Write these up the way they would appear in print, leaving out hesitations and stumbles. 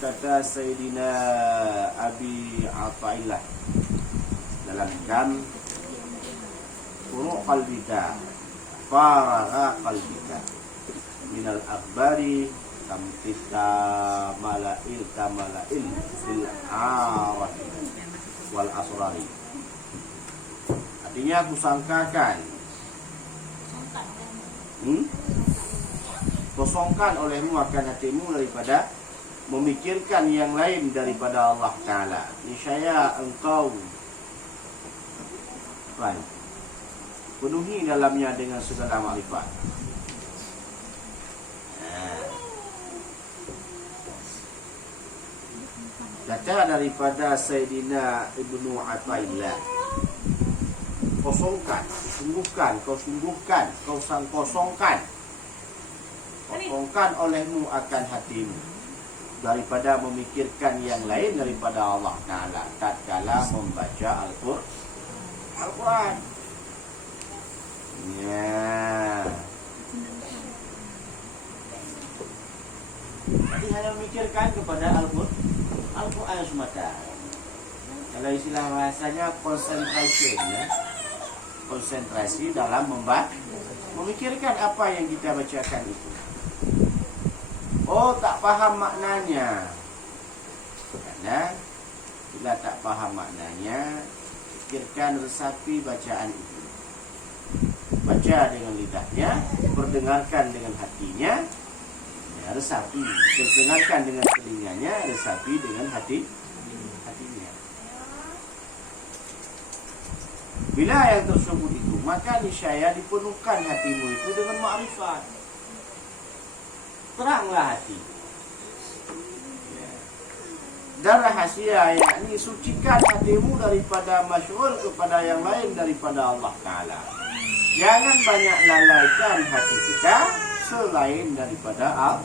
kata Sayyidina Abi Athaillah dalam jam Furu' qalbika faragha qalbika minal akhbari tamtita mala'il bil arati wal asrari. Artinya aku sangkakan kosongkan olehmu akan hatimu daripada memikirkan yang lain daripada Allah Ta'ala. Niscaya engkau penuhi dalamnya dengan segala makrifat. Kata daripada Sayyidina Ibnu Athaillah, kosongkan, kosongkan olehmu akan hatimu daripada memikirkan yang lain daripada Allah Ta'ala tatkala membaca Al-Quran. Ya. Jadi hanya memikirkan kepada Al-Quran semata. Kalau istilah bahasanya concentration, ya. Konsentrasi dalam memikirkan apa yang kita bacakan itu. Oh, tak faham maknanya. Karena bila tak faham maknanya, pikirkan, resapi bacaan itu. Baca dengan lidahnya, perdengarkan dengan hatinya, ya, resapi. Perdengarkan dengan telinganya, resapi dengan hatinya. Bila yang tersebut itu, maka niscaya dipenuhkan hatimu itu dengan makrifat. Teranglah hati. Dan rahasia, yakni sucikan hatimu daripada masyghul kepada yang lain daripada Allah Ta'ala. Jangan banyak lalaikan hati kita selain daripada Allah.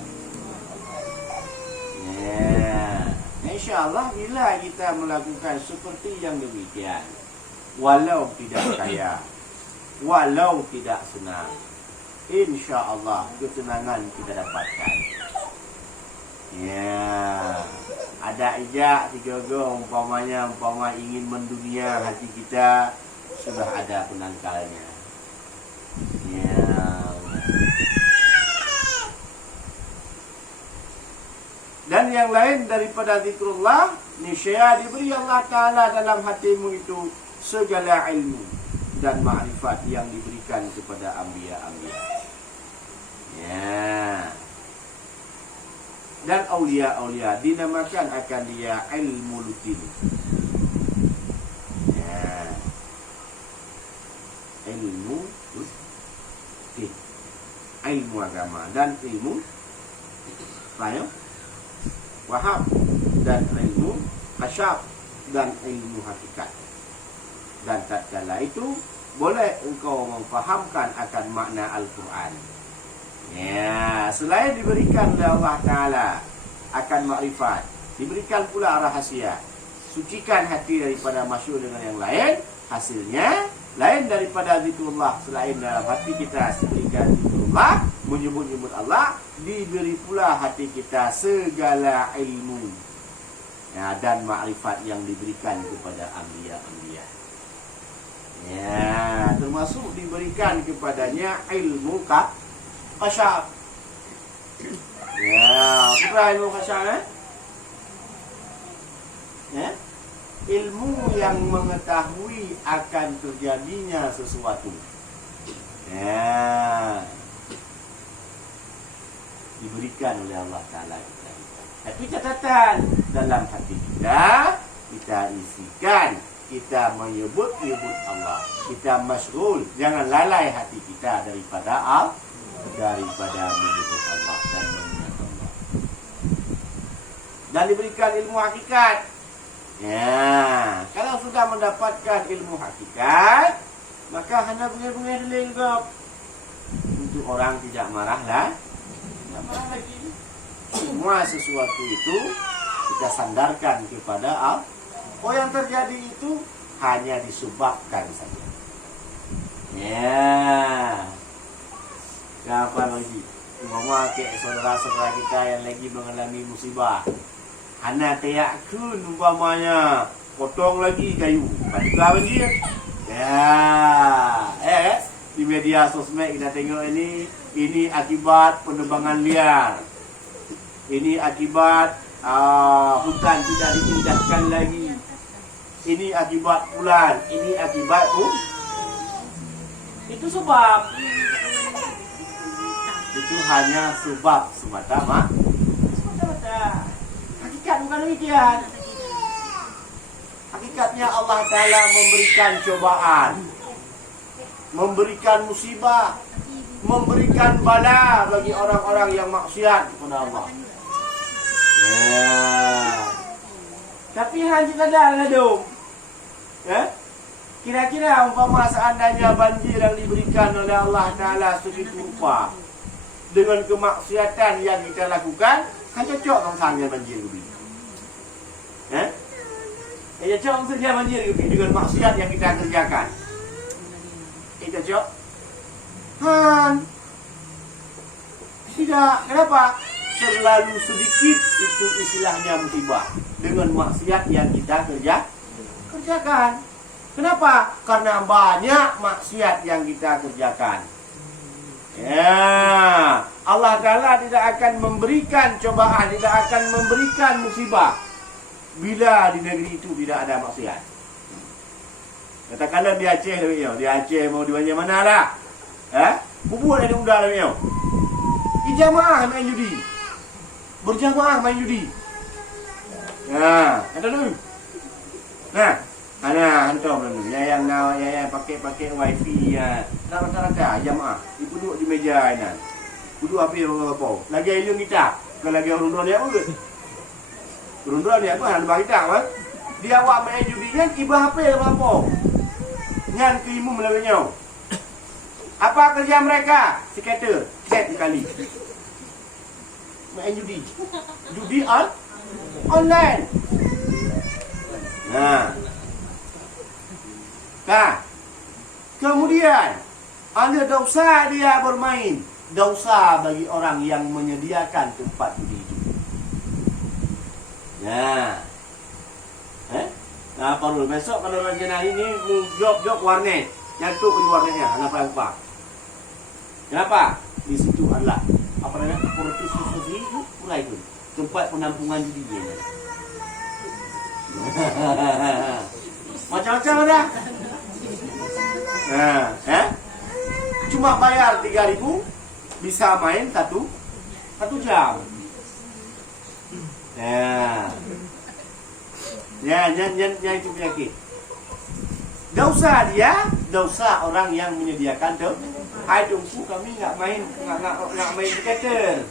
InsyaAllah bila kita melakukan seperti yang demikian, walau tidak kaya, walau tidak senang, InsyaAllah ketenangan kita dapatkan. Ya, ada ijak tiga-tiga umpama ingin mendunia hati kita, sudah ada penangkalnya. Ya. Dan yang lain daripada zikrullah, niscaya diberi Allah Ta'ala dalam hatimu itu segala ilmu dan makrifat yang diberikan kepada anbiya-anbiya. Ya. Dan aulia-aulia dinamakan akan dia ilmu lutin. Ya. Ilmu lutin. Ilmu agama dan ilmu wahab dan ilmu kasyaf dan ilmu hakikat. Dan tatkala itu boleh engkau memfahamkan akan makna Al-Quran. Ya, selain diberikan oleh Allah Ta'ala akan makrifat, diberikan pula rahasia. Sucikan hati daripada masyhur dengan yang lain. Hasilnya lain daripada zikrullah. Selain dalam hati kita diberikan zikrullah, menyebut-nyebut Allah, diberi pula hati kita segala ilmu, ya, dan makrifat yang diberikan kepada anbiya-anbiya. Ya, termasuk diberikan kepadanya ilmu kasyaf. Ya, apa ilmu kasyaf? Ya, ilmu yang mengetahui akan terjadinya sesuatu. Ya, diberikan oleh Allah Ta'ala. Tapi catatan, dalam hati kita isikan, kita menyebut-nyebut Allah, kita masyghul, jangan lalai hati kita daripada menyebut Allah dan mengingat Allah. Dan diberikan ilmu hakikat. Ya, kalau sudah mendapatkan ilmu hakikat, maka hanya bunyi-bunyi delengkap. Untuk orang tidak marahlah. Tidak marah lagi. Semua sesuatu itu kita sandarkan kepada Allah. Oh, yang terjadi itu hanya disebabkan saja. Ya. Kenapa lagi? Umpama saudara-saudara kita yang lagi mengalami musibah, Hana teyakun umpamanya potong lagi kayu. Padahal banjir. Ya. Di media sosmed kita tengok ini akibat penebangan liar. Ini akibat hutan tidak diindahkan lagi. Ini akibat bulan. Ini akibat itu sebab. Itu hanya sebab semata-mata. Hakikat bukan demikian. Hakikatnya Allah Ta'ala memberikan cobaan, memberikan musibah, memberikan bala bagi orang-orang yang maksiat kepada Allah. Tapi hanya kadang dong. Kira-kira umpama seandainya banjir yang diberikan oleh Allah Ta'ala segitu rupa dengan kemaksiatan yang kita lakukan, hanya cocok saja banjir ke bini. Hanya cocok saja banjir ke bini dengan maksiat yang kita kerjakan. Kita cocok? Tidak. Kenapa? Terlalu sedikit itu istilahnya musibah dengan maksiat yang kita kerjakan. Kenapa? Karena banyak maksiat yang kita kerjakan. Ya, Allah Ta'ala tidak akan memberikan cobaan, tidak akan memberikan musibah bila di negeri itu tidak ada maksiat. Katakanlah di Aceh, di Aceh mau di mana lah, kubur ada udara di jamaah main judi, berjamaah main judi. Kata dulu. Ana hantar dulu. Yang pakai wifi ya. Rata-rata jamaah. Dia duduk di meja ini. Duduk apa? Lagi ilmu kita. Kalau lagi urun dia apa? Urun dia apa? Hal bagi kita, kan? Dia awak main judi kan ibah apa apa? Ngan ilmu melalui. Apa kerja mereka? Skater, set sekali. Main judi. Judi online. Kemudian ada dosa dia bermain. Dosa bagi orang yang menyediakan tempat judi itu. Apa dulu? Besok kalau rencana ini job warnet. Nyantuk di warnetnya. Kenapa? Kenapa? Di situ adalah apa namanya? Kortis sosial itu mulai itu. Tempat penampungan judi ini. Macam-macam ada. Cuma bayar 3.000 bisa main satu jam. Yang itu penyakit. Dosa dia, dosa orang yang menyediakan tu. Hai tunggu kami nggak main skater.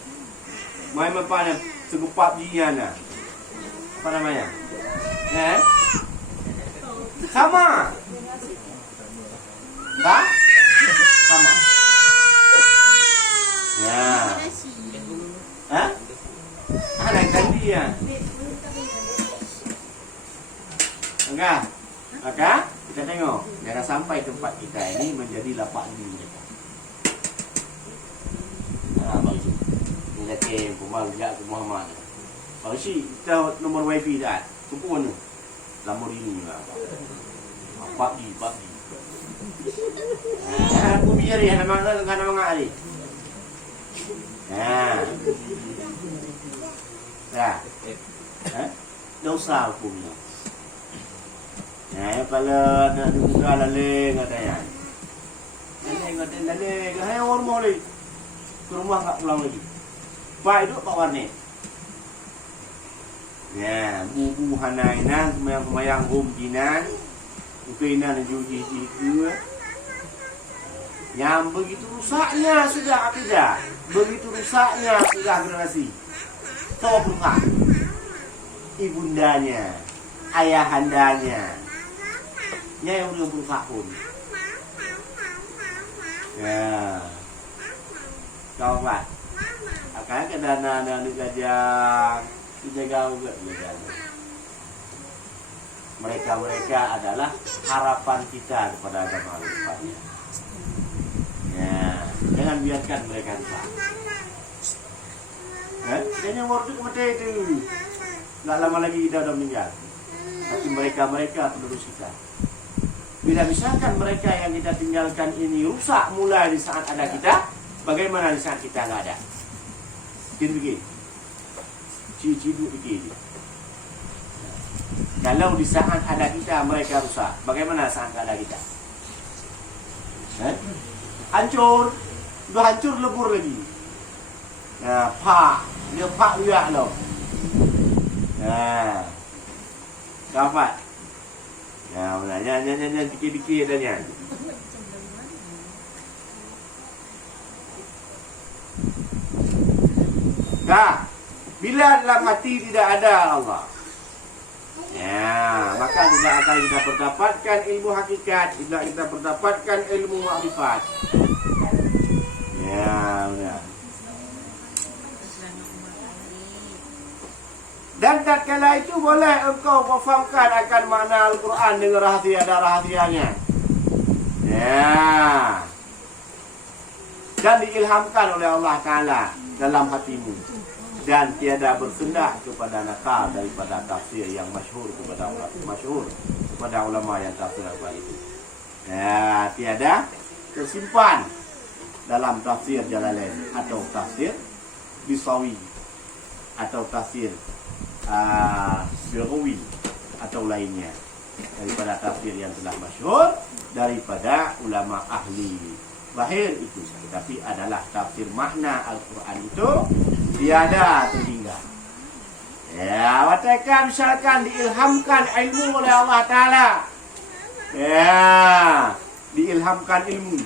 Main apa segupak jiana. Apa namanya? Sama. Sama. Ada dia. Maka kita tengok jangan sampai tempat kita ini menjadi lapak ini mereka. Bagus. Ini ke Pumal ya ke Muhammad. Bagus kita nomor wifi dah. Kumpul ni. Lamborghini lah. Pak di. Aku biar ya nama ali. Dosa hukumnya. Kalau nak dibuka laleng katanya. Laleng. Hai orang mau lagi. Ke rumah tak pulang lagi. Pak itu Pak Warnet. Bubu hanainan mayang jinan. Ukinan juji itu. Yang begitu rusaknya sudah akidah. Begitu rusaknya sudah generasi. Tahu berupa. Ibundanya, ayahandanya. Yang belum berusak pun. Kau buat. Akan ke dana gajah dijaga juga mereka adalah harapan kita kepada agama Al-Fatihah. Jangan biarkan mereka rusak. Dan yang waktu kemati itu Tak lama lagi kita dah meninggal. Tapi mereka penerus kita. Bila misalkan mereka yang kita tinggalkan ini rusak mulai di saat ada kita, bagaimana di saat kita nggak ada? Begini. Cici-cici begini. Kalau di saat ada kita mereka rusak, bagaimana saat nggak ada kita? Hancur. Sudah hancur lebur lagi. Nah, dia lihat loh. Nah, dapat. Ya, nyanyi dikit-dikit dah nyanyi. Dah, bila dalam hati tidak ada Allah, ya, maka tidak akan kita mendapatkan ilmu hakikat, tidak kita mendapatkan ilmu makrifat. Ya, benar. Dan tatkala itu boleh engkau fahamkan akan makna Al-Quran dengan rahasianya. Ya. Dan diilhamkan oleh Allah Ta'ala dalam hatimu. Dan tiada berkendak kepada nakal daripada tafsir yang masyhur kepada ulama yang tafsir apa itu. Ya, tiada tersimpan dalam tafsir Jalalain atau tafsir Bisawi atau tafsir Birawi atau lainnya daripada tafsir yang telah masyhur daripada ulama ahli bahir itu, tetapi adalah tafsir makna Al-Quran itu tiada terhingga. Ya, watakan misalkan diilhamkan ilmu oleh Allah Ta'ala, ya, diilhamkan ilmu,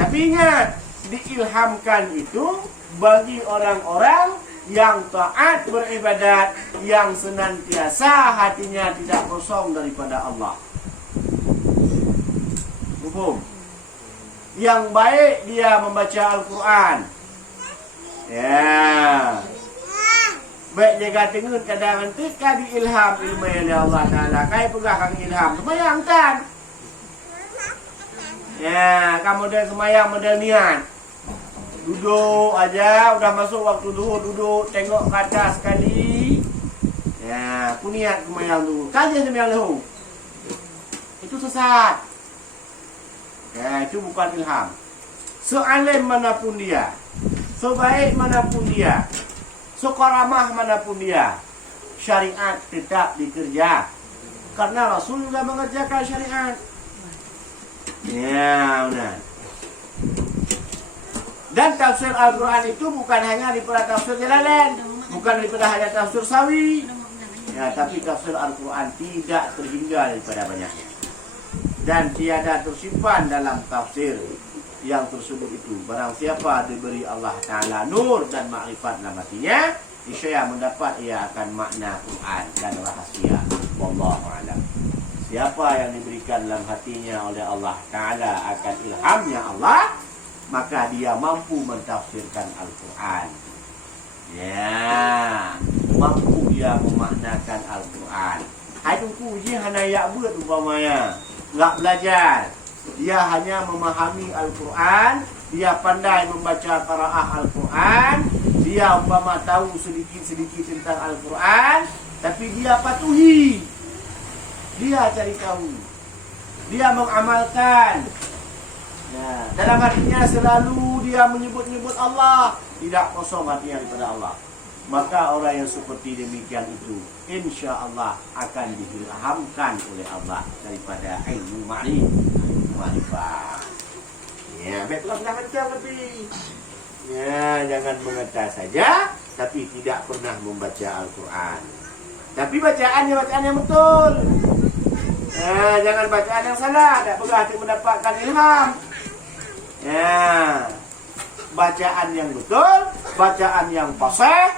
tapi ingat, diilhamkan itu bagi orang-orang yang taat beribadat, yang senantiasa hatinya tidak kosong daripada Allah. Hukum. Yang baik dia membaca Al-Quran. Ya. Baik jaga tengut kadang nanti kah diilham ilmu oleh Allah Ta'ala. Kaya pegang ilham. Semayang kan? Ya, kamu model semayang, model niat. Duduk aja, udah masuk waktu duduk, tengok ke atas sekali. Ya, aku niat semayang dulu. Kajian semayang dulu. Itu sesat. Ya, itu bukan ilham. Sealim manapun dia, sebaik manapun dia, sekoramah manapun dia, syariat tetap dikerja. Karena Rasul juga mengerjakan syariat. Ya, benar. Dan tafsir Al-Quran itu bukan hanya daripada tafsir Jalalain, bukan daripada hanya tafsir Sawi. Ya, tapi tafsir Al-Quran tidak terhingga daripada banyaknya. Dan tiada tersimpan dalam tafsir yang tersebut itu. Barang siapa diberi Allah Ta'ala nur dan makrifat dalam hatinya, niscaya mendapat ia akan makna Quran dan rahasia. Wallahu a'lam. Siapa yang diberikan dalam hatinya oleh Allah Ta'ala akan ilhamnya Allah, maka dia mampu mentafsirkan Al-Quran. Ya, mampu dia memaknakan Al-Quran. Itu uji hanya yak buat umpamanya, enggak belajar. Dia hanya memahami Al-Quran, dia pandai membaca qiraah Al-Quran, dia umpama tahu sedikit-sedikit tentang Al-Quran, tapi dia patuhi. Dia cari tahu. Dia mengamalkan. Ya, dalam hatinya selalu dia menyebut-nyebut Allah, tidak kosong hatinya daripada Allah. Maka orang yang seperti demikian itu, insya Allah akan diilhamkan oleh Allah daripada ilmu ma'rifat. Ya, baiklah macam lebih. Ya, jangan mengata saja, tapi tidak pernah membaca Al-Quran. Tapi bacaannya bacaan yang betul. Ya, jangan bacaan yang salah, tak berarti mendapatkan ilham. Ya, bacaan yang betul, bacaan yang fasih.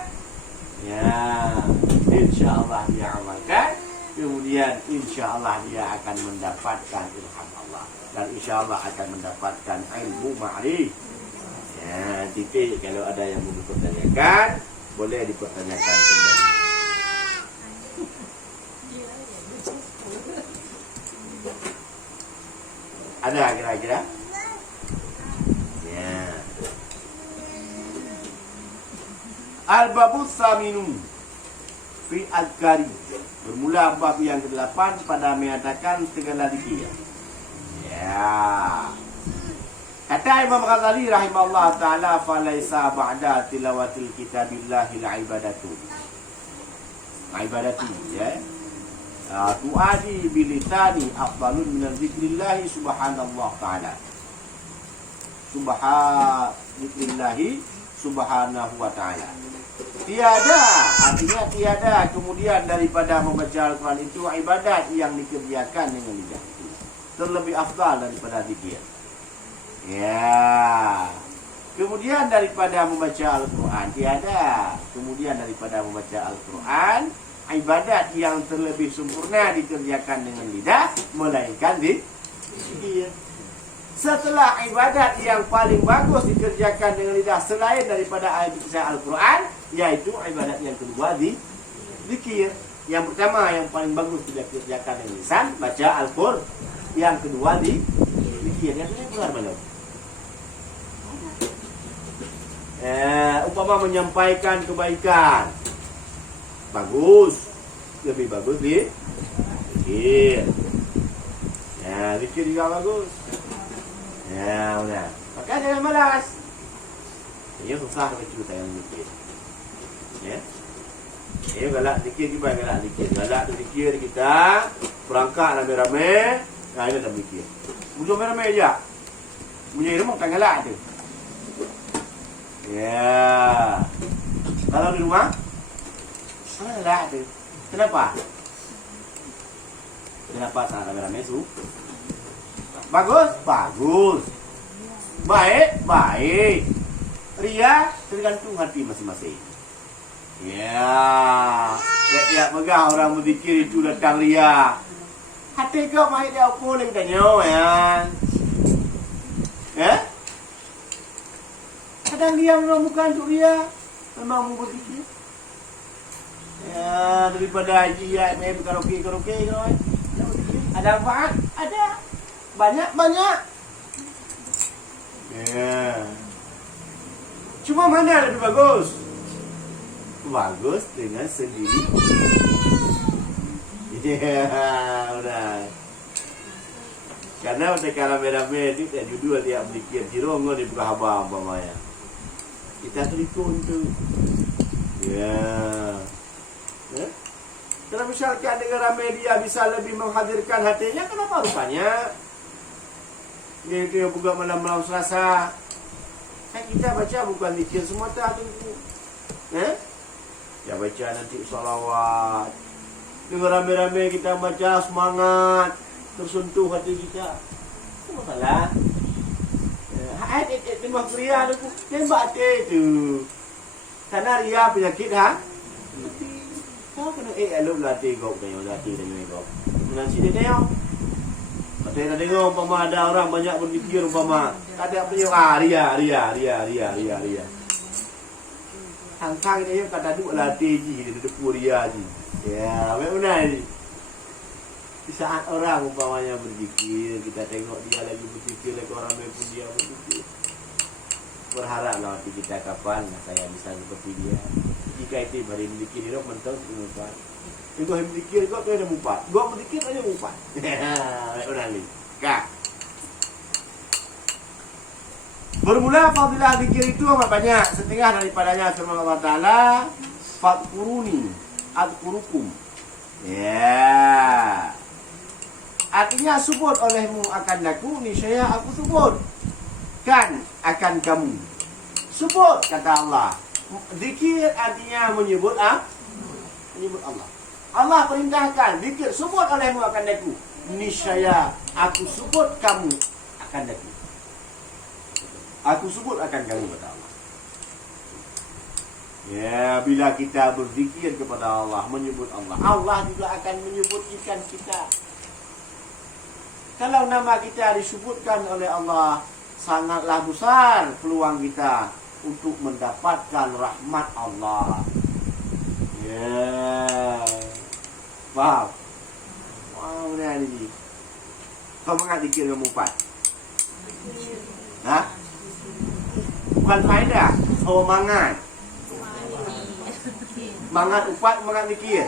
Ya, insya Allah dia amalkan, kemudian insya Allah dia akan mendapatkan ilham Allah, dan insya Allah akan mendapatkan ilmu ma'rif. Ya, titik. Kalau ada yang mau dipertanyakan, boleh dipertanyakan kembali. Ada kira-kira? Ya. Al-Babus Saminu. fi adkari. Bermula bab yang ke-8 pada menyatakan segala zikir. Ya. Kata Imam Ghazali rahimahullah ta'ala, falaisa ba'da tilawatil kitabillahi al-ibadatu. Ibadati, ya. Tu'adi bilisani afdalun min zikrillahi subhanallah ta'ala. Zikrillahi subhanahu wa ta'ala. Tiada, artinya tiada kemudian daripada membaca Al-Quran itu ibadat yang dikerjakan dengan lidah. Terlebih afdal daripada zikir. Ya. Kemudian daripada membaca Al-Quran tiada. Kemudian daripada membaca Al-Quran, ibadat yang terlebih sempurna dikerjakan dengan lidah melainkan zikir. Setelah ibadat yang paling bagus dikerjakan dengan lidah selain daripada baca Al-Quran, yaitu ibadat yang kedua zikir. Yang pertama yang paling bagus dikerjakan dengan lisan, baca Al-Quran. Yang kedua zikir. Yang kedua benar mana? Umpama menyampaikan kebaikan, bagus, lebih bagus zikir. Ya, zikir juga bagus. Ya, udah. Maka jangan malas. Ini susah cerita yang zikir. Ya. Galak zikir kita, galak zikir. Galak zikir kita, berangkat ramai-ramai. Nah, ini dah zikir. Bujur ramai-ramai aja. Bunyi rumah kan galak tu. Ya. Kalau di rumah, galak tu. Kenapa? Kenapa tak ramai-ramai tu? Bagus? Bagus. Baik? Baik. Ria tergantung hati masing-masing. Ya. Setiap megah orang berzikir itu datang ria. Hati kau main dia ukur lagi tanya ya. Ya? Kadang dia memang bukan untuk ria. Memang mau berzikir. Ya, daripada haji ya, karaoke. Ada manfaat? Ada. Banyak. Ya. Cuma mana lebih bagus? Bagus dengan sendiri. Ya, udah. Karena mereka rame-rame itu tak judul dia berikir jirong di buka haba umpamanya. Kita terikut tu. Ya. Kalau misalkan dengan ramai dia bisa lebih menghadirkan hatinya, kenapa rupanya? Dia buka malam-malam Selasa. Kan kita baca bukan zikir semata tu. Ya baca nanti salawat. Dengan ramai-ramai kita baca semangat, tersentuh hati kita. Apa masalah? Ayat lima ria tu tembak tu. Karena ria penyakit kau kena elok latih kau latih kau. Nanti dia tengok. Kita tengok umpama ada orang banyak berzikir umpama tak ada punya ria. Hang-hang dia kata duk latih ji dia duk ria ji. Ya, benar ni. Di saat orang umpamanya berzikir, kita tengok dia lagi berzikir, lagi orang pun dia berzikir. Berharaplah hati kita kapan saya bisa seperti dia. Jika itu hari berzikir dia mentang mumpat. Itu hari berzikir kau tu ada mumpat. Kau berzikir aja mumpat. Benar ni. Kak. Bermula fadilah zikir itu amat banyak. Setengah daripadanya firman Allah Ta'ala, fadkuruni adkurukum. Ya. Artinya sebut olehmu akan aku, niscaya aku sebut. Kan akan kamu. Sebut kata Allah. Zikir artinya menyebut menyebut Allah. Allah perintahkan zikir, sebut olehmu akan aku, niscaya aku sebut kamu akan aku. Aku sebut akan kamu kata Allah. Ya, bila kita berzikir kepada Allah, menyebut Allah, Allah juga akan menyebut kita. Kalau nama kita disebutkan oleh Allah, sangatlah besar peluang kita untuk mendapatkan rahmat Allah. Ya, faham? Wow, ni. Kau mengat zikir dengan mumpat? Bukan faedah, semangat. Mangat upat, mangat mikir.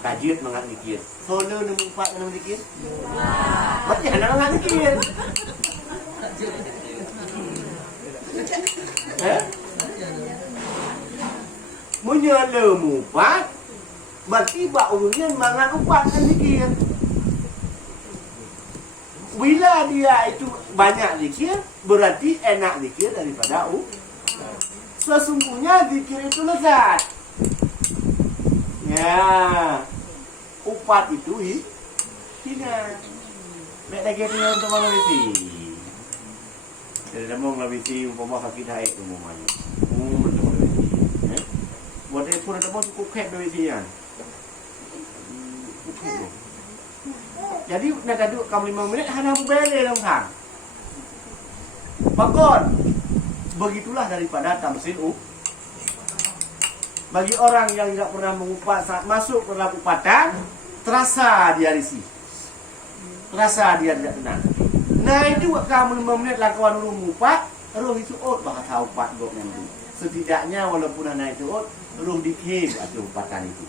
Kajut mangat mikir. Solo nemu upat, nemu mikir. Macam mana mangat mikir? Menyala upat, berarti bak urutnya mangat upat dan mikir. Bila dia itu banyak zikir, berarti enak zikir daripada sesungguhnya zikir itu lezat. Ya, upat itu hina. Nek lagi dia untuk mana mesti. Jadi demong lebih ti umpama sakit haid umpamanya. Betul lebih. Buat dia pun ada cukup kek lebih ti kan. Jadi nak duduk kamu 5 minit hanya beli dong kan. Bagon. Begitulah daripada tamsil bagi orang yang tidak pernah mengupat saat masuk ke dalam upatan, terasa dia risih. Terasa dia tidak tenang. Nah itu kamu 5 menit lakukan dulu mengupat, roh itu bahasa upat gok nanti. Setidaknya walaupun hanya itu roh dikib atau upatan itu.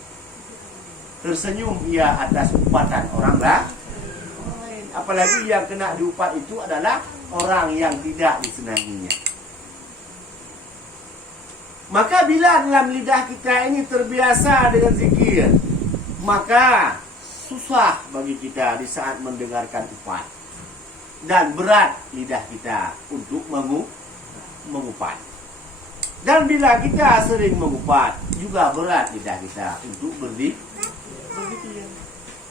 Tersenyum ia atas upatan orang lain. Apalagi yang kena diupat itu adalah orang yang tidak disenanginya. Maka bila dalam lidah kita ini terbiasa dengan zikir, maka susah bagi kita di saat mendengarkan upat. Dan berat lidah kita untuk mengupat. Dan bila kita sering mengupat, juga berat lidah kita untuk berzikir.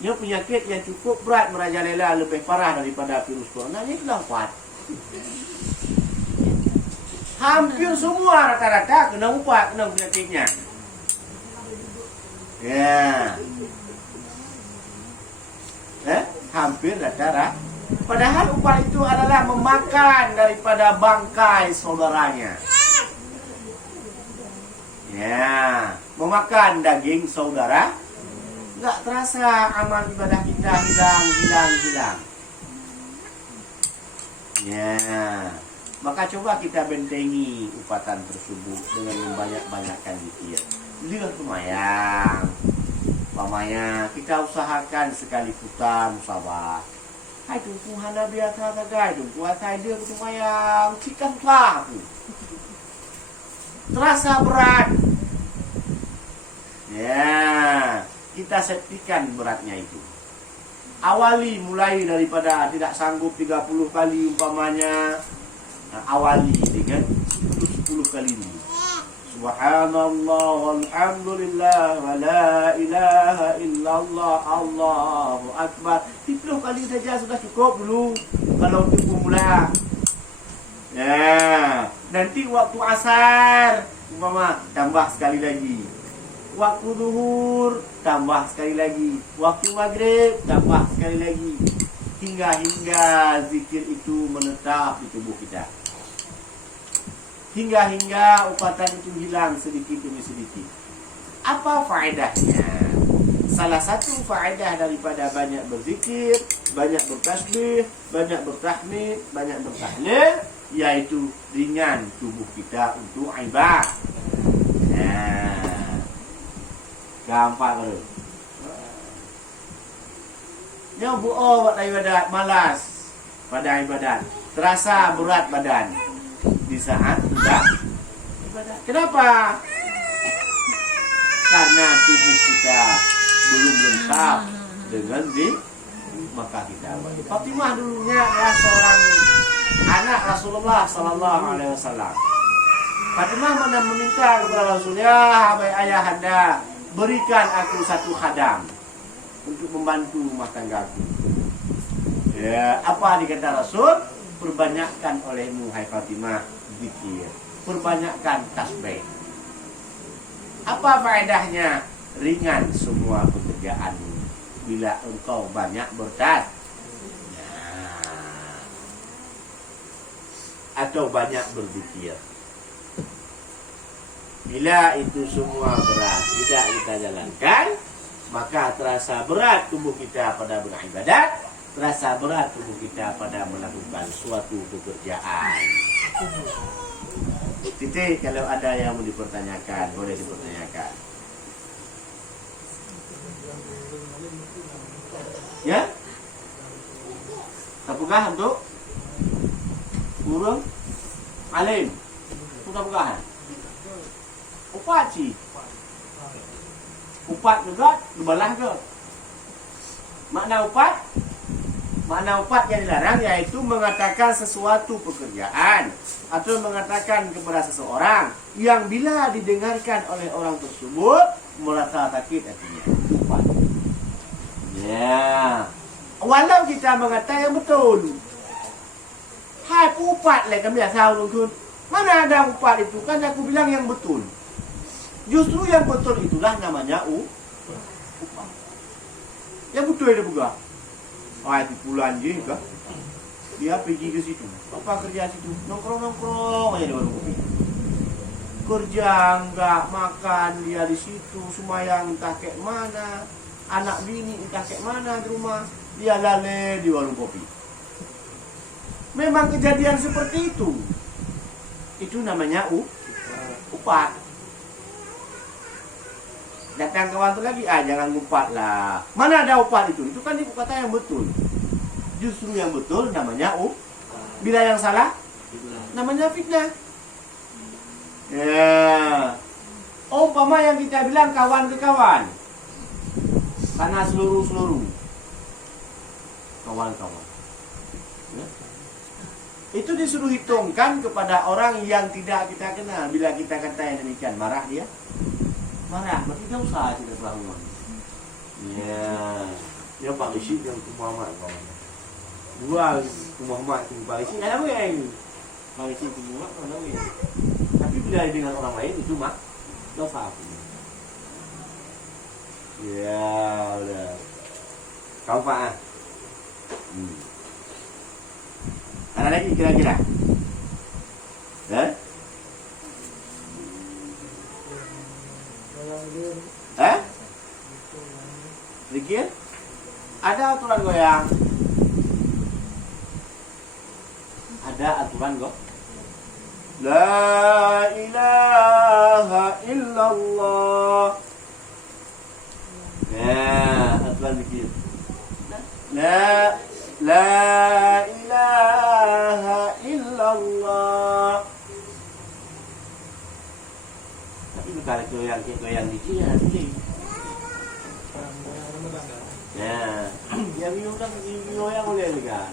Dia penyakit yang cukup berat merajalela lebih parah daripada virus corona ini adalah upat. Hampir semua rata-rata kena upat, kena penyakitnya. Ya. Hampir rata-rata. Padahal upat itu adalah memakan daripada bangkai saudaranya. Ya, memakan daging saudara. Enggak terasa amal ibadah kita hilang. Ya. Maka coba kita bentengi upatan tersebut dengan membanyak-banyakkan zikir. Dia lumayan. Pamanya kita usahakan sekali putar musabah. Hai tunggu hana biasa sagai tunggu asai dia lumayan cikan lah aku. Terasa berat. Ya, kita septikan beratnya itu. Awali mulai daripada tidak sanggup 30 kali umpamanya. Awali dengan 10 kali ini. Subhanallah walhamdulillah wa la ilaha illallah Allahu akbar. 10 kali saja sudah cukup dulu kalau untuk pemula. Ya, nanti waktu asar umpama tambah sekali lagi. Waktu zuhur tambah sekali lagi. Waktu maghrib tambah sekali lagi. Hingga zikir itu menetap di tubuh kita. Hingga upatan itu hilang sedikit demi sedikit. Apa faedahnya? Salah satu faedah daripada banyak berzikir, banyak bertasbih, banyak bertahmid, banyak bertahlil, yaitu ringan tubuh kita untuk ibadah. Nah, gampang tu. Yang buat ibadat malas pada ibadat, terasa berat badan di saat sudah ibadat. Kenapa? Karena tubuh kita belum lengkap dengan maka kita. Fatimah dulunya adalah seorang anak Rasulullah Sallallahu Alaihi Wasallam. Fatimah meminta kepada Rasulullah, "Hai ayahanda, berikan aku satu khadam untuk membantu rumah tanggaku." Ya, apa dikata Rasul? Perbanyakkan olehmu hai Fatimah zikir, perbanyakkan tasbih. Apa faedahnya? Ringan semua pekerjaanmu bila engkau banyak bertasbih. Atau banyak berzikir. Bila itu semua berat tidak kita jalankan, maka terasa berat tubuh kita pada beribadat, terasa berat tubuh kita pada melakukan suatu pekerjaan. Titik, kalau ada yang mau dipertanyakan, boleh dipertanyakan. Ya? Apakah untuk burung alim? Apakah? Upat sih. Upat juga, dibalah ke? Makna upat yang dilarang yaitu mengatakan sesuatu pekerjaan atau mengatakan kepada seseorang yang bila didengarkan oleh orang tersebut merasa sakit hatinya. Upat. Ya. Walau kita mengatakan yang betul. Hai upat lah kami tahu lungkun. Mana ada upat itu? Kan aku bilang yang betul. Justru yang betul itulah namanya upat. Yang betul itu bukan. Itu pulang je kah? Dia pergi ke situ. Apa kerja situ? Nongkrong-nongkrong aja di warung kopi. Kerja enggak, makan dia di situ, sembahyang entah kayak mana, anak bini entah kayak mana di rumah, dia lale di warung kopi. Memang kejadian seperti itu. Itu namanya upat. Datang kawan tu lagi, jangan upat lah. Mana ada upat itu? Itu kan ibu kata yang betul. Justru yang betul namanya bila yang salah namanya fitnah. Ya. Umpama yang kita bilang kawan ke kawan. Karena seluruh kawan-kawan. Ya. Itu disuruh hitungkan kepada orang yang tidak kita kenal. Bila kita kata yang demikian, marah dia. Marah, berarti dia usaha tidak pelahuan. Ya. Dia Pak Rishid yang ke Muhammad. Dua ke Muhammad ke Pak Rishid. Ada apa yang Pak Rishid ke Muhammad? Ada apa yang tapi bila dengan orang lain itu mah dosa aku. Ya, udah. Kau Pak. Ada lagi kira-kira? Zikir? Ada aturan goyang? Ada aturan go? La ilaha illallah. Ya, aturan zikir. La ilaha illallah. Tapi bukan goyang zikir ya, zikir. Ya, yang yang boleh juga.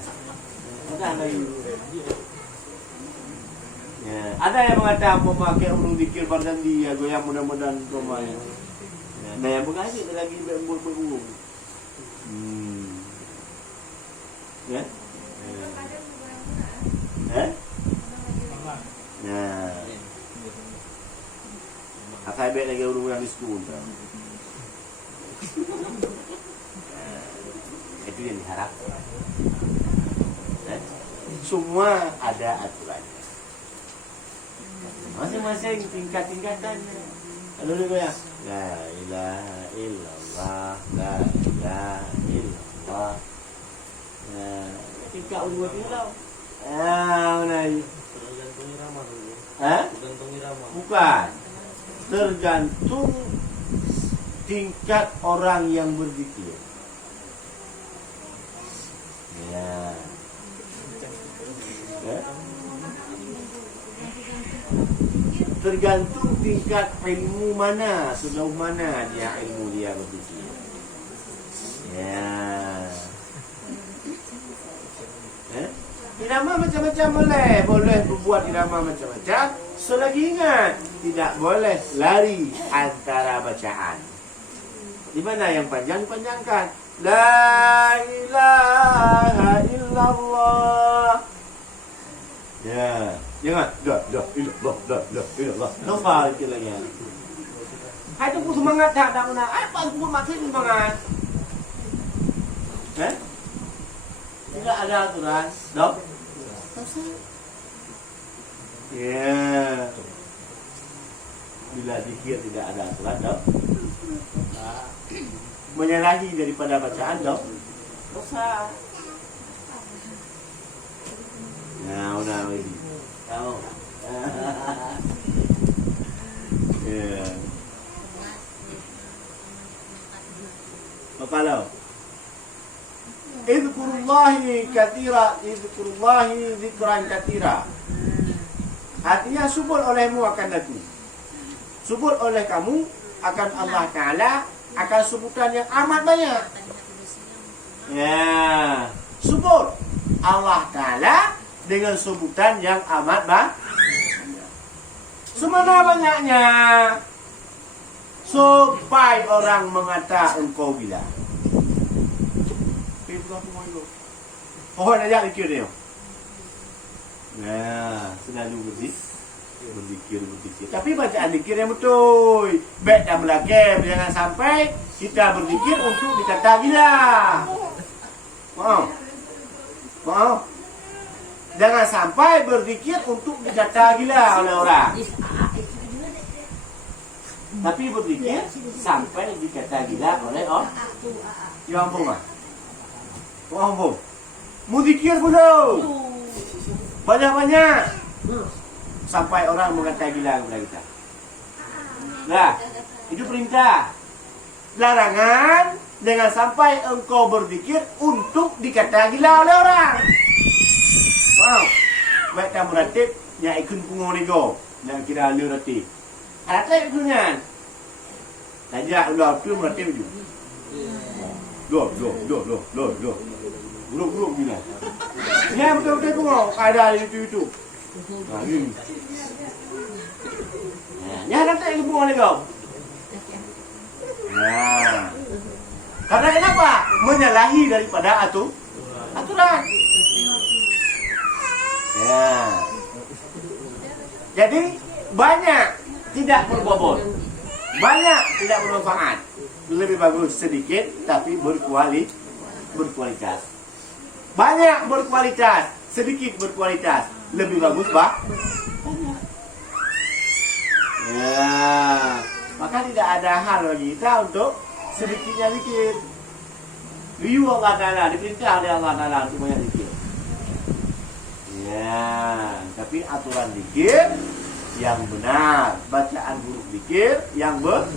Ya, ada yang mengatakan memakai ulung zikir badan dia goyang mudah-mudahan pemain. Ya, ada yang mengaji lagi berburung. Ya. Nah. Akai bet lagi ulung yang di sekolah. Itu yang diharapkan. Semua ada aturannya. Masing-masing tingkat-tingkatannya. Lalu dia goyang. La ilaha illallah. La ilaha illallah. Nah, tingkat dua tingkat. Mana ini? Tergantung irama dulu. Tergantung irama. Bukan. Tergantung tingkat orang yang berzikir. Ya. Tergantung tingkat ilmu mana, sejauh mana dia ilmu dia berzikir. Ya. Irama macam-macam boleh berbuat irama macam-macam. Selagi ingat, tidak boleh lari antara bacaan. Di mana yang panjang dipanjangkan. La ilaha illallah. Ya, jangan. Illallah. Lupa itu lagi. Hai tu semangat tak guna. Apa pun maksud semangat. Tidak ada aturan. Dok. Ya. Bila zikir tidak ada aturan, dok. Menyalahi daripada bacaan, dok. Dosa. Nah, udah lagi. Tahu. Ya. Kalau Izkurullahi katira, izkurullahi zikran katira. Artinya subur olehmu akan aku. Subur oleh kamu akan Allah Ta'ala akan sebutan yang amat banyak. Ya, subur Allah Ta'ala dengan sebutan yang amat banyak. Semana banyaknya supaya orang mengata engkau gila. Oh, nak zikir dia. Nah, selalu berzikir. Tapi bacaan zikir yang betul. Baik dan belakang, jangan sampai kita berzikir untuk dikata gila. Maaf. Jangan sampai berzikir untuk dikata gila oleh orang. Tapi berzikir sampai dikata gila oleh orang. Ya ampun, Mak. Oh ampun. Mu zikir dulu. Banyak-banyak. Sampai orang mengata gila kepada kita. Nah, itu perintah. Larangan jangan sampai engkau berzikir untuk dikata gila oleh orang. Wow. Baik kamu ratib yang ikut pungung nego. Yang kira lu ratib. Ratib ikutan. Tajak ulah tu ratib tu. Go. Buruk gila. Ya betul-betul kau ada itu. Nah, ini. Ya nanti ilmu oleh kau. Nah. Karena kenapa? Menyalahi daripada aturan. Ya. Jadi banyak tidak berbobot. Banyak tidak bermanfaat. Lebih bagus sedikit tapi berkualitas. Banyak berkualitas, sedikit berkualitas. Lebih bagus, Pak. Ya. Maka tidak ada hal bagi kita untuk sedikitnya zikir. Liu Allah Ta'ala, diperintah oleh Allah Ta'ala untuk banyak zikir. Ya, tapi aturan zikir yang benar, bacaan huruf zikir yang benar.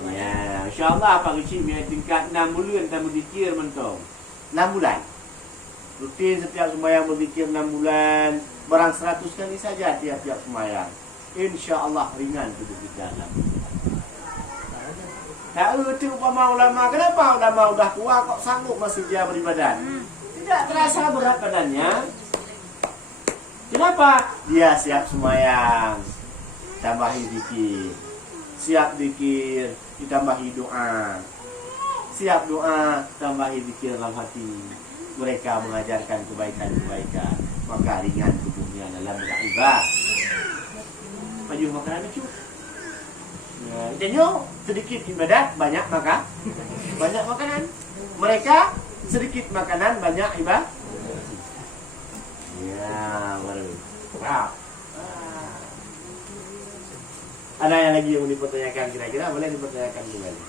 Ya, insya-Allah Pak Kecil biar tingkat 6 bulan kita berzikir mentong. 6 bulan. Rutin setiap sembahyang berzikir 6 bulan, barang 100 kali saja tiap-tiap sembahyang. Insya-Allah ringan tubuh kita. Tak erti upama ulama, kenapa ulama udah tua kok sanggup masih dia beribadah? Tidak terasa berat badannya. Kenapa? Dia siap sembahyang, tambahi zikir. Siap zikir, ditambahi doa. Siap doa, tambahi zikir dalam hati. Mereka mengajarkan kebaikan-kebaikan. Maka ringan tubuhnya dalam beribadah. Baju makanan itu. Jadi sedikit ibadat, banyak makanan. Mereka sedikit makanan, banyak ibadah. Ya, baru. Wow. Ada yang lagi yang mau dipertanyakan kira-kira? Boleh dipertanyakan kembali.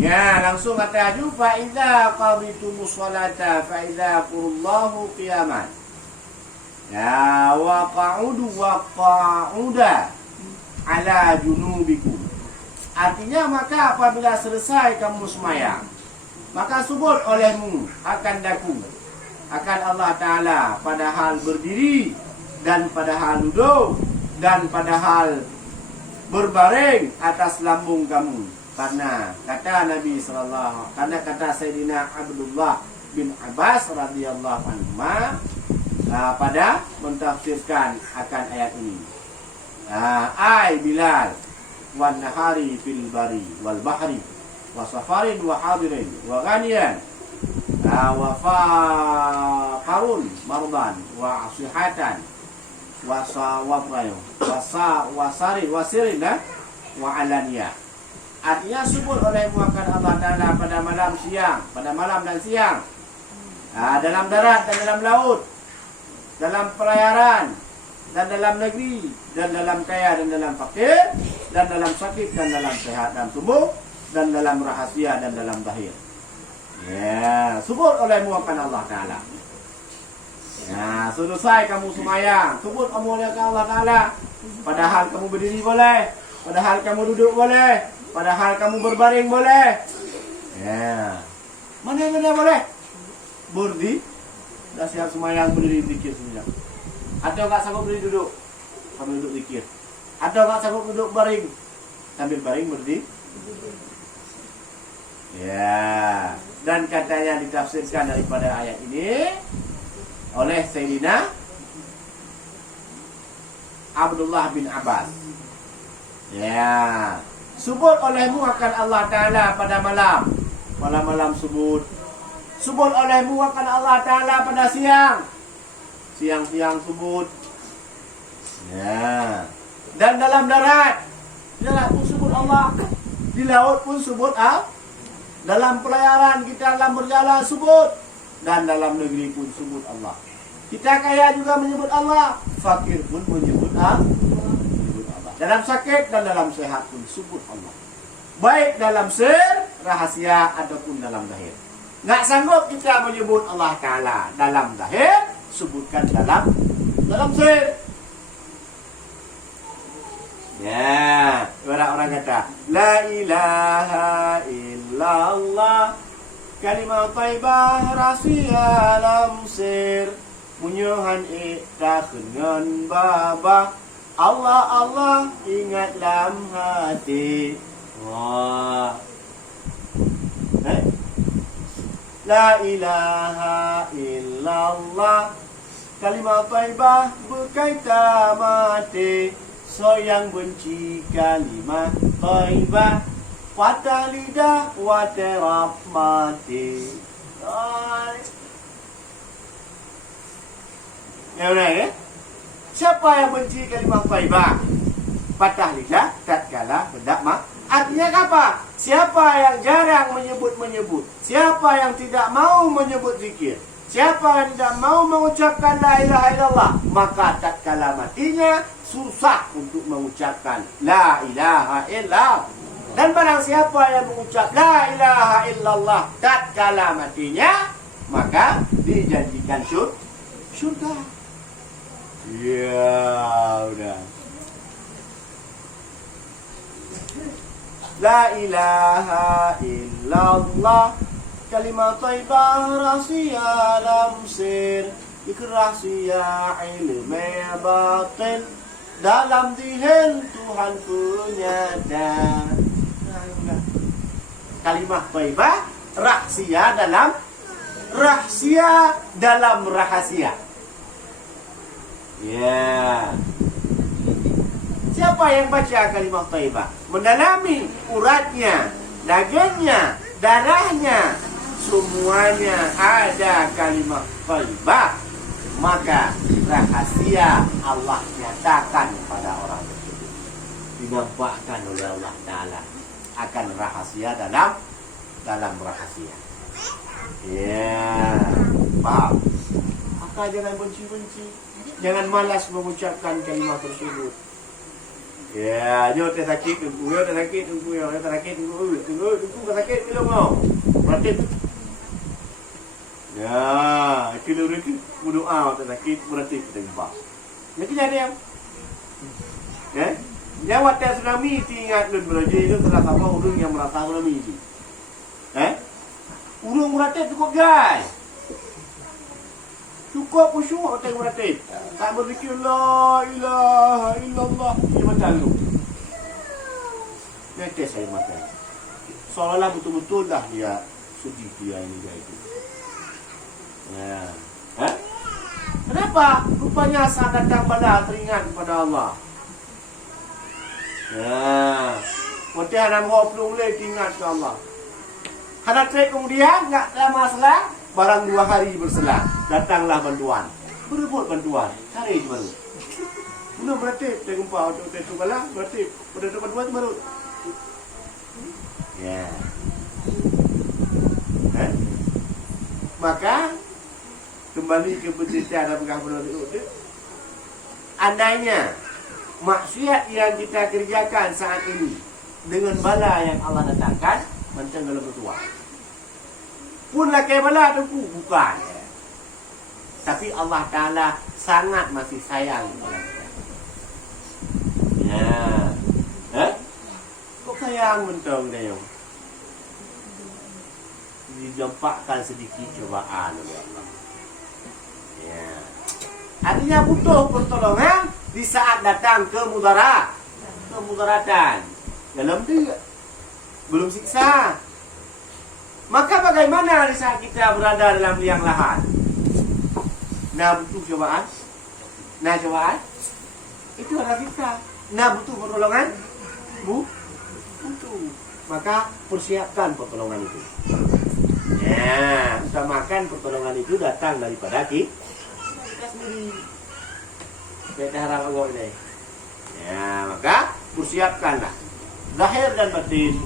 Ya, langsung kata aju fa idza qaditumus sholata fa idza qullahu qiyaman. Ya, wa qa'uda ala junubikum. Artinya maka apabila selesai kamu sembahyang, maka subur olehmu akan daku akan Allah Ta'ala pada hal berdiri dan pada hal duduk dan pada hal berbaring atas lambung kamu. Karena kata Nabi sallallahu, karena kata Sayyidina Abdullah bin Abbas radhiyallahu anhu pada mentafsirkan akan ayat ini. Ai Bilal wan nahari fil bari wal bahri wa safarin wa hadirin wa ghaniyan wa faqarun mardan wa sihatan wa sarin wa alaniyah. Artinya subur olehmu akan Allah Ta'ala pada malam siang, pada malam dan siang. Dalam darat dan dalam laut, dalam pelayaran dan dalam negeri, dan dalam kaya dan dalam fakir, dan dalam sakit dan dalam sehat dan tubuh, dan dalam rahasia dan dalam zahir. Ya, subur olehmu akan Allah Ta'ala. Ya, selesai kamu semayang, subur kamu oleh Allah Ta'ala. Padahal kamu berdiri boleh, padahal kamu duduk boleh, padahal kamu berbaring boleh. Ya, mana yang tidak boleh? Berdiri, dah siap semayang berdiri zikir sebentar. Atau tak sanggup berdiri duduk, sambil duduk zikir. Atau tak sanggup duduk baring, sambil baring berdiri. Ya, dan katanya ditafsirkan daripada ayat ini oleh Sayyidina Abdullah bin Abbas. Ya, subur olehmu akan Allah Ta'ala pada malam, pada malam subur. Subur olehmu akan Allah Ta'ala pada siang, siang-siang subur. Ya, dan dalam darat, darat pun subur Allah. Di laut pun subur Allah. Dalam pelayaran kita dalam berjalan subur, dan dalam negeri pun sebut Allah. Kita kaya juga menyebut Allah, fakir pun menyebut Allah. Dalam sakit dan dalam sehat pun sebut Allah. Baik dalam sir, rahasia ataupun dalam zahir. Nggak sanggup kita menyebut Allah Ta'ala dalam zahir, sebutkan dalam sir. Ya, orang-orang kata la ilaha illallah, kalimah taibah rahsia dalam sir, munyohan ikhlas dengan babah, Allah Allah ingat dalam hati. Wah, la ilaha illallah, kalimah taibah berkaitan mati. So yang benci kalimah taibah, patah lidah waterap mati. Ya benar ya? Siapa yang benci kalimah taibah, patah lidah tatkala hendak mak? Artinya apa? Siapa yang jarang menyebut-menyebut, siapa yang tidak mau menyebut zikir, siapa yang tidak mau mengucapkan la ilaha illallah, maka tatkala matinya susah untuk mengucapkan la ilaha illallah. Dan barang siapa yang mengucap la ilaha illallah tatkala matinya, maka dijanjikan surga. Ya, udah. La ilaha illallah, kalimah taibah rahsia dalam sir, rahsia ilmu batin, dalam dihil Tuhan penyata. Kalimah taibah rahsia dalam rahasia. Ya. Siapa yang baca kalimah taibah, mendalami uratnya, dagingnya, darahnya, semuanya ada kalimah taibah, maka rahasia Allah nyatakan pada orang tersebut, dinampakkan oleh Allah Ta'ala akan rahasia dalam rahasia. Ya, paham? Maka jangan benci-benci, jangan malas mengucapkan kalimah tersebut. Ya, nyo tak sakit, tunggu tak sakit, tunggu sakit belum mau. Berarti ya, kalau mereka berdoa tak sakit, berarti kita jumpa. Nanti jadi yang jawab tak tsunami, ingat lun beraja itu telah sama urung yang merasa tsunami itu. Urung merata cukup guys. Cukup khusyuk tak merata. Tak berzikir la ilaha illallah. Dia macam tu. Nanti saya mata. Seolah-olah betul-betul dah dia sudi dia ini dia itu. Ya. Kenapa? Rupanya saat datang pada teringat kepada Allah. Ya. Mesti ada ngobrol boleh ingat ke Allah. Karena kemudian enggak ada masalah, barang 2 hari berselang, datanglah bantuan. Berebut bantuan. Cari baru. Belum berarti tengumpa untuk itu bala, berarti pada bantuan baru. Ya. Maka kembali ke pencerita dalam pengakuan itu, andainya maksiat yang kita kerjakan saat ini dengan bala yang Allah datangkan, macam dalam bertuah. Pun lakai bala tu bukan. Tapi Allah Ta'ala sangat masih sayang kepada kita. Ya. Kok sayang mentong dia? Didampakkan sedikit cobaan oleh Allah. Ya. Artinya butuh pertolongan di saat datang kemudaratan. Dalam dia belum siksa. Maka bagaimana di saat kita berada dalam liang lahat? Nah butuh cobaan. Nah cobaan itu adalah siksa. Nah butuh pertolongan. Butuh. Maka persiapkan pertolongan itu. Ya, utamakan pertolongan itu datang daripada kita sendiri. Kita harap agak ini. Ya, maka persiapkanlah zahir dan batin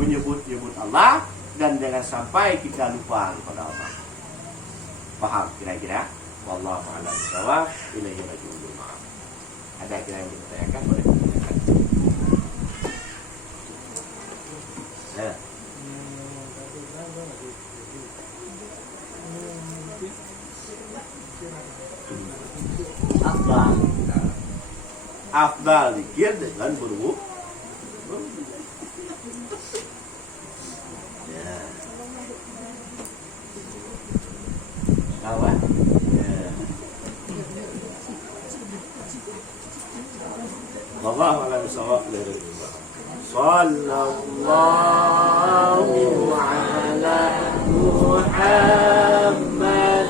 menyebut-nyebut Allah, dan jangan sampai kita lupa kepada Allah. Paham kira-kira? Wallahu a'lam bishawab. Ilaihi raji'un. Ada kira yang ditanyakan boleh ditanyakan. Ya. Afdal dikir dengan berwudu. Ya. Kawan. Ya. Wallahu a'lam bishawab. Sallallahu ala Muhammad.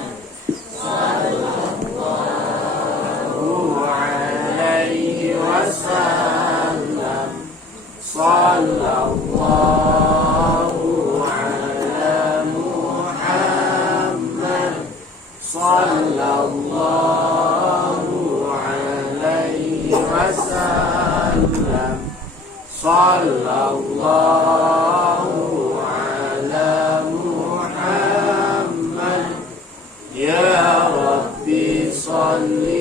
Sallallahu ala Muhammad. Sallallahu alaihi wasallam. Sallallahu ala Muhammad. Ya Rabbi salli